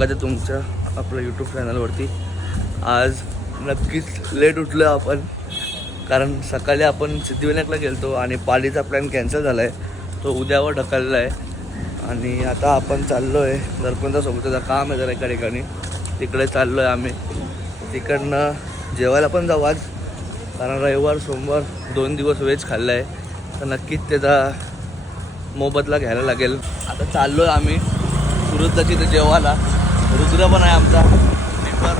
स्वागत आहे तुमचं आपलं यूट्यूब चॅनलवरती। आज नक्कीच लेट उठलो आपण, कारण सकाळी आपण सिद्धिविनायकला गेलतो आणि पालीचा प्लॅन कॅन्सल झाला आहे, तो उद्यावर ढकलला आहे। आणि आता आपण चाललो आहे दर्पणच्यासोबत, त्याचं काम आहे जरा एका ठिकाणी, तिकडे चाललो आहे आम्ही। तिकडनं जेवायला पण जाऊ आज, कारण रविवार सोमवार 2 दिवस व्हेज खाल्लं आहे, तर नक्कीच त्याचा मोबदला घ्यायला लागेल। आता चाललो आहे आम्ही सुरतची तर जेवायला, रुद्र पण आहे आमचा पेपर,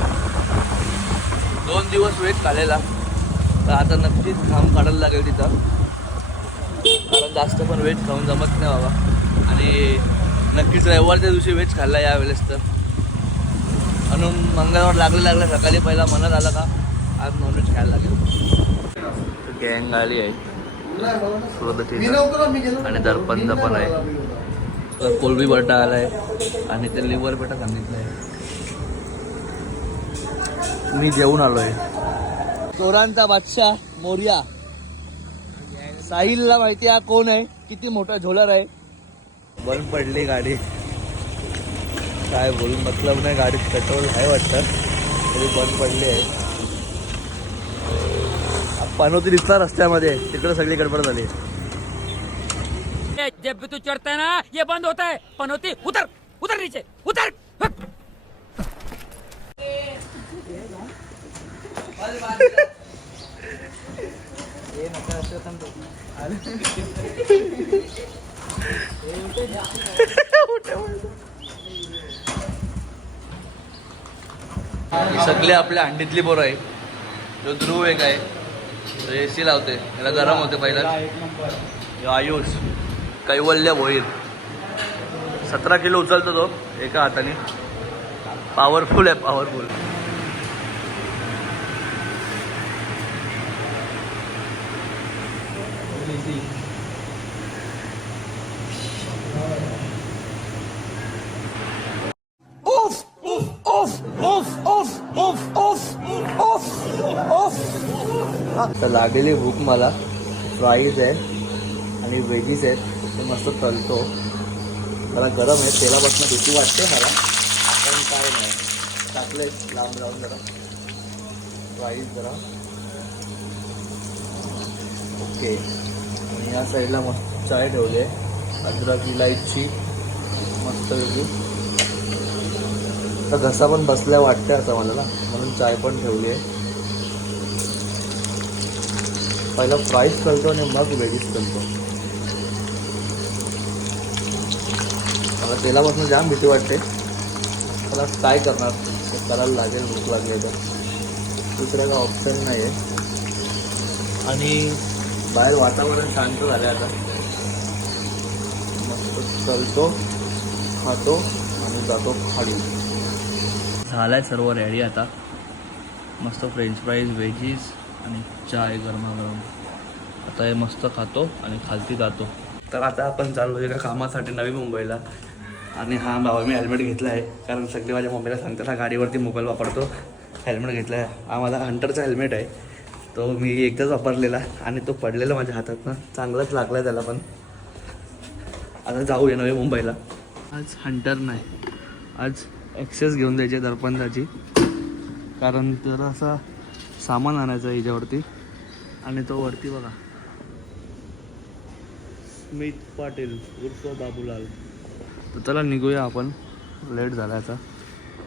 2 दिवस वेट खाल्लेला, तर आता नक्कीच घाम काढायला लागेल तिथं, कारण जास्त पण वेज खाऊन जमत नाही बाबा। आणि नक्कीच रविवारच्या दिवशी वेज खाल्ला यावेळेस, तर म्हणून मंगळवार लागले सकाळी पहिला मनात आला का आज नॉनव्हेज खायला लागेल। गँग आली आहे सुरतची आणि दर्पणचा पण आहे, तर कोलबी बटा आला आहे आणि ते लिव्हर बटा सांगितलं आहे। मी जेवून आलो आहे। चोरांचा बादशाह मोर्या साहिलला माहिती आहे कोण आहे, किती मोठा झोलर आहे। बंद पडली गाडी, काय बोलून मतलब नाही, गाडीत पेट्रोल आहे वाटतं तरी बंद पडली आहे। पनोती दिसला रस्त्यामध्ये, तिकडे सगळी गडबड झाली। जब भी तू चढ़ता है ना ये बंद होता है। पनोती उतर उतर नीचे उतर। सगळे आपल्या अंडीतली पोरं आहे। जो ध्रुव एक आहे, तो AC लावते, त्याला गरम होते पहिला। आयुष कैवल्य भोईर 17 किलो उचलतो तो एका हाताने, पॉवरफुल आहे पॉवरफुल। तर लागलेली भूक मला, फ्राईज आहे आणि व्हेजीस आहेत, ते मस्त तळतो, मला गरम आहे, तेलापासून भीती वाटते मला, पण काय नाही, टाकले लांब लावून जरा फ्राईज जरा ओके। आणि या साईडला मस्त चाय ठेवली आहे, अद्रक इलायची मस्त वेगळी, तर घसा पण बसल्या वाटते आता मला ना, म्हणून चाय पण ठेवली आहे। पहिला फ्राईज करतो आणि मग व्हेजीस करतो, मला तेलापासून जाम भीती वाटते, मला काय करणार, ते करायला लागेल, भूक लागली तर दुसऱ्या का ऑप्शन नाही आहे। आणि बाहेर वातावरण शांत झालं आहे आता, मस्त चलतो, खातो आणि जातो खाली। झालं आहे सर्व रेडी आता, मस्त फ्रेंच फ्राईज व्हेजीस आणि चाय गरमागरम, आता हे मस्त खातो आणि खालती जातो। तर आता आपण चाललो एका कामासाठी नवी मुंबईला, आणि हा बाबा मी हेल्मेट घेतला आहे, कारण सगळे माझ्या मम्मीला सांगतात हा गाडीवरती मोबाईल वापरतो, हेल्मेट घेतला आहे। हा माझा हंटरचा हेल्मेट आहे, तो मी एकदाच वापरलेला आणि तो पडलेला माझ्या हातातनं, चांगलाच लागला आहे त्याला पण। आता जाऊया नवी मुंबईला, आज हंटर नाही, आज ॲक्सेस घेऊन द्यायची दर्पणची, कारण तर असा सामान आणायचं आहे याच्यावरती, आणि तो वरती बघा स्मित पाटील उर्फ बाबूलाल। तर चला निघूया आपण, लेट झाला आता,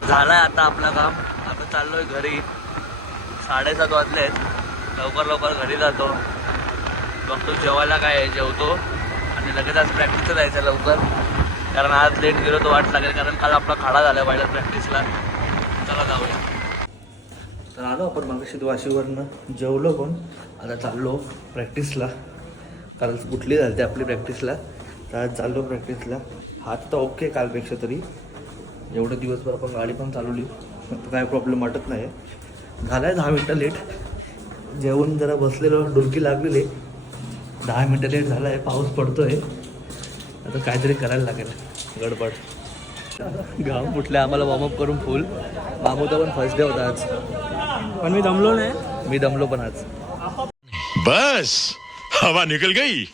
झालाय आता आपलं काम। आता चाललोय घरी, 7:30 वाजले आहेत, लवकर घरी जातो, बघतो जेवायला काय आहे, जेवतो आणि लगेच आज प्रॅक्टिसला जायचं लवकर, कारण आज लेट गेलो तो वाट लागेल, कारण काल आपला खाडा झाला पहिल्या प्रॅक्टिसला। चला जाऊया। तर आलो आपण मागाशी वाशीवरनं, जेवलो पण, आता चाललो प्रॅक्टिसला, काल कुठली झाली आपली प्रॅक्टिसला, तर आज चाललो प्रॅक्टिसला। हात तर ओके कालपेक्षा तरी, एवढं दिवसभर आपण गाडी पण चालवली, काय प्रॉब्लेम वाटत नाही। झाला आहे 10 मिनटं लेट, जेवून जरा बसलेलो, डुलकी लागलेली, 10 मिनटं लेट झाला आहे, पाऊस पडतो आहे, आता काहीतरी करायला लागेल गडबड। गाव फुटलं आम्हाला वॉर्मअप करून फुल, मामूचा पण फर्स्ट डे होता आज, पण मी दमलो नाही, मी दमलो पण आज, बस हवा निकल गई।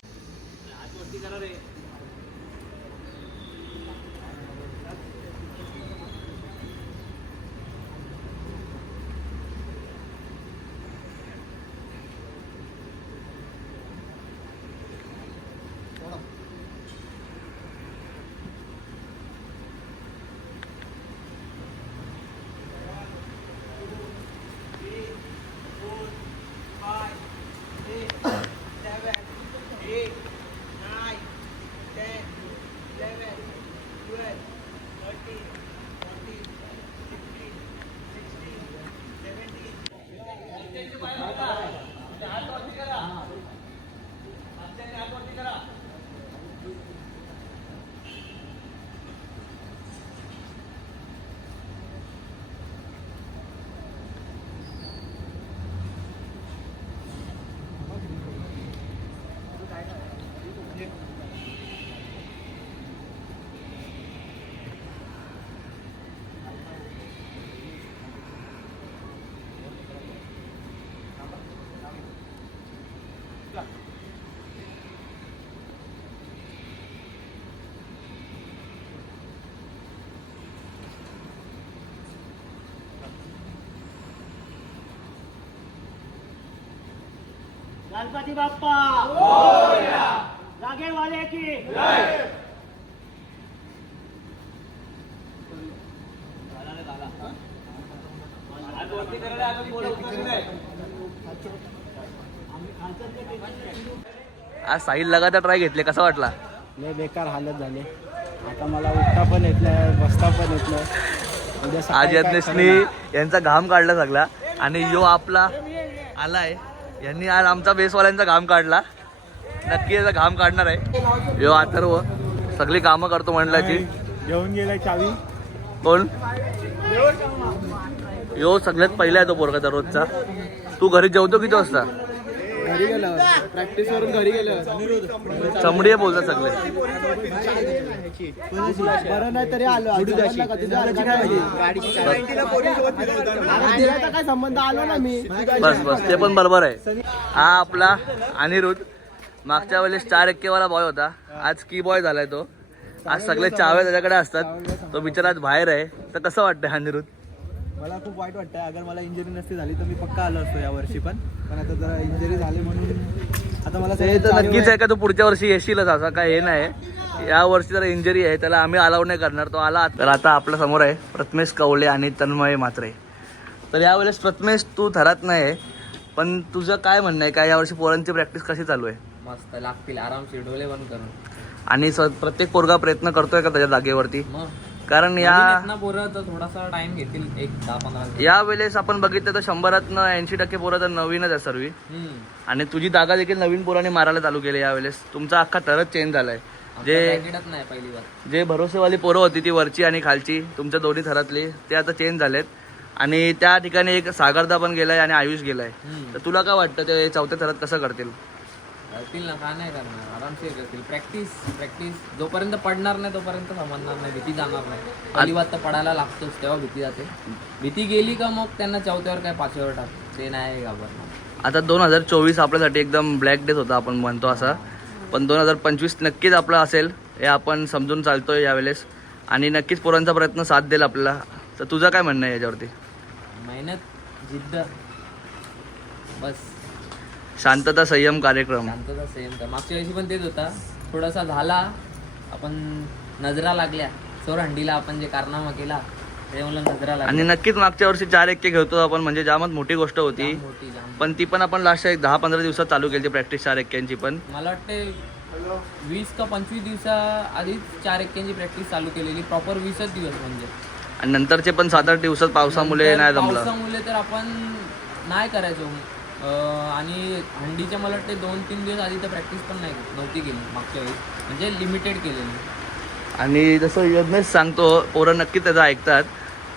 गणपती बाप्पा जागेवाले की आज साहिल लगातार ट्राय घेतले, कसा वाटला? लय बेकार हालत झाली. आता मला उठता पण येत नाही, बसता पण येत नाही. उद्या सकाळी आज काय यज्ञेशनी यांचा घाम काढला सगळा आणि यो आपला आलाय. यांनी आज आमचा बेसवाल्यांचा घाम काढला. नक्की याचा घाम काढणार आहे. यो अथर्व सगळी कामं करतो मंडळाची. घेऊन गेलाय चावी. कोण? यो सगळ्यात पहिला आहे तो पोरगा दररोजचा. तू घरी जेवतो किती वाजता? घरी गेलं, प्रॅक्टिस वरून घरी गेलं. चमडी बोलतात सगळे. बरं नाही तरी आलो. काय संबंध आलो ना मी. बस बस ते पण बरोबर आहे. हा आपला अनिरुद्ध मागच्या वेळेस 4 एक्केवाला बॉय होता, आज की बॉय झालाय तो. आज सगळे चावे त्याच्याकडे असतात. तो बिचारा आज बाहेर आहे. तर कसं वाटतंय अनिरुद्ध? मला खूप वाईट वाटतंय. अगर मला इंजुरी नसती झाली तर मी पक्का आलो असतो या वर्षी. पण आता जरा इंजुरी झाली म्हणून आता मला ते तर नक्कीच आहे का तू पुढच्या वर्षी येशीलच, असं काय हे नाही. या वर्षी जर इंजरी आहे त्याला आम्ही अलाउड नाही करणार. तो आला तर आता आपल्या समोर आहे प्रथमेश कवळे आणि तन्मय म्हात्रे. तर यावेळेस प्रथमेश तू ठरत नाही, पण तुझं काय म्हणणं आहे? काय यावर्षी पोरांची प्रॅक्टिस कशी चालू आहे? मस्त लागतील आरामशीर डोळे बंद करून. आणि प्रत्येक पोरगा प्रयत्न करतोय का त्याच्या जागेवरती? मग कारण या पोरं तर थोडासा टाइम घेतील, एक 10-15. या वेळेस आपण बघितलं तर 100%, 80% पोरं तर नवीनच आहे सर्व. आणि तुझी जागा देखील नवीन पोरांनी मारायला चालू केली यावेळेस. तुमचा अख्खा थरच चेंज झालाय. नाही पहिली बार. जे भरोसेवाली पोरं होती ती वरची आणि खालची तुमच्या दोन्ही थरातली, ते आता चेंज झालेत. आणि त्या ठिकाणी एक सागरदा पण गेलाय आणि आयुष गेलाय. तर तुला काय वाटतं ते चौथ्या थरात कसं करतील? करतील ना, का नाही करणार, आरामशीर करतील. प्रॅक्टिस जोपर्यंत पडणार नाही तोपर्यंत समजणार नाही, भीती जाणार नाही. पहिली बात तर पडायला लागतोच, तेव्हा भीती जाते. भीती गेली का मग त्यांना चौथ्यावर काय 5व्यावर टाक, ते नाही घाबरणार. आता 2024 आपल्यासाठी एकदम ब्लॅक डेज होता आपण म्हणतो असा, पण 2025 नक्कीच आपला असेल हे आपण समजून चालतोय यावेळेस. आणि नक्कीच पोरांचा प्रयत्न साथ देईल आपल्याला. तर तुझं काय म्हणणं आहे याच्यावरती? मेहनत, जिद्द, बस. शांतता, संयम, कार्यक्रम. शांतता, संयम. तर मागच्या वर्षी पण तेच होता. थोडासा झाला, आपण नजरा लागल्या सोरहंडीला, आपण जे कारनामा केला ते मला नजरा लागल्या. आणि नक्कीच मागच्या वर्षी 4 एक्के घेतो आपण, म्हणजे जामच मोठी गोष्ट होती. पण ती पण आपण लास्ट 10-15 दिवसात चालू केली प्रॅक्टिस 4 एक्क्यांची. पण मला वाटते 20 का 25 दिवसा आधीच 4 एक्क्यांची प्रॅक्टिस चालू केलेली, प्रॉपर 20च दिवस म्हणजे. आणि नंतरचे पण 7-8 दिवसात पावसामुळे नाही जमलं. पावसामुळे तर आपण नाही करायचो. आणि हंडीच्या मला वाटते 2-3 दिवस आधी तर प्रॅक्टिस पण नव्हती केली मागच्या वेळी, म्हणजे लिमिटेड केलेली. आणि जसं यज्ञेश सांगतो पोरं नक्कीच त्याचं ऐकतात.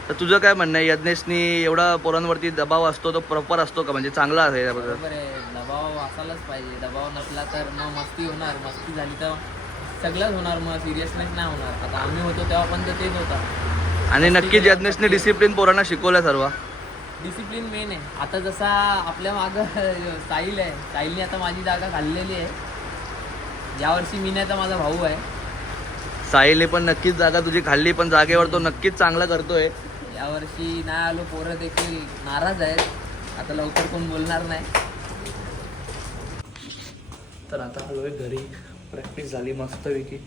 तर तुझं काय म्हणणं आहे? यज्ञेशनी एवढा पोरांवरती दबाव असतो, तो प्रॉपर असतो का, म्हणजे चांगला आहे याबद्दल? बरोबर आहे, दबाव असायलाच पाहिजे. दबाव नसला तर मग मस्ती होणार, मस्ती झाली तर सगळंच होणार, मग सिरियसनेस नाही होणार. आता आम्ही होतो तेव्हा पण तर तेच होता. आणि नक्कीच यज्ञेशने डिसिप्लिन पोरांना शिकवलं सर्व. डिसिप्लिन मेन आहे. आता जसा आपल्या मागं साहिल आहे, साहिलने आता माझी जागा खाल्लेली आहे. यावर्षी मी नाही तर माझा भाऊ आहे. साहिलने पण नक्कीच जागा तुझी खाल्ली, पण जागेवर तो नक्कीच चांगला करतोय. यावर्षी नाही आलो, पोरं देखील नाराज आहेत. आता लवकर कोण बोलणार नाही. तर आता आलोय घरी. प्रॅक्टिस झाली मस्तपैकी.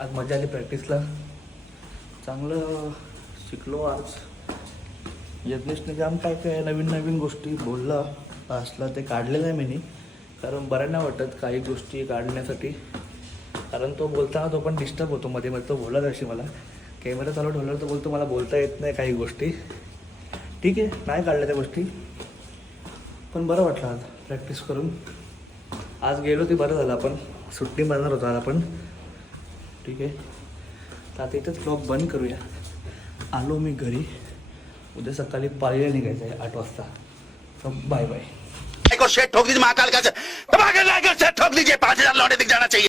आज मजा आली प्रॅक्टिसला, चांगलं शिकलो. आज यज्ञेशने जाम काय काय नवीन नवीन गोष्टी बोलला असला ते काढलेलं आहे मी, कारण बरं नाही वाटत काही गोष्टी काढण्यासाठी. कारण तो बोलताना तो पण डिस्टर्ब होतो मध्ये मध्ये. तो बोलला अशी मला कॅमेरा चालू ठेवल्यावर तो बोलतो मला बोलता येत नाही काही गोष्टी. ठीक आहे, नाही काढल्या त्या गोष्टी. पण बरं वाटलं आज प्रॅक्टिस करून. आज गेलो ते बरं झालं, आपण सुट्टी मारणार होतो आज आपण. ठीक आहे, तर आता इथंच ब्लॉग बंद करूया. आलो मी घरी. उद्या सकाळी पाळीला निघायचं आहे 8 वाजता. तर बाय बाय. को शेट ठोक दीजिए महाकाल का से ठोक दीजिए 5,000 लौटे दिख जाना चाहिए.